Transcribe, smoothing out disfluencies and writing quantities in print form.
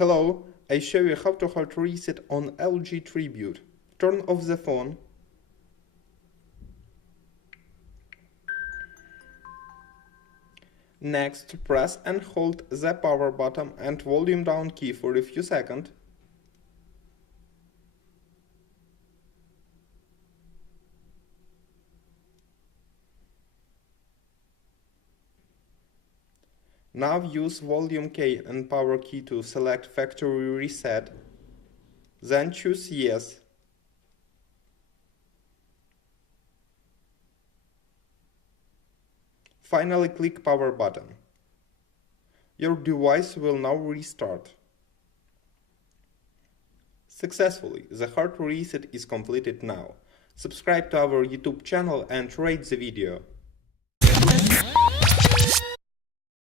Hello, I show you how to hard reset on LG Tribute. Turn off the phone. Next, press and hold the power button and volume down key for a few seconds. Now use volume key and power key to select factory reset. Then choose yes. Finally click power button. Your device will now restart. Successfully, the hard reset is completed now. Subscribe to our YouTube channel and rate the video.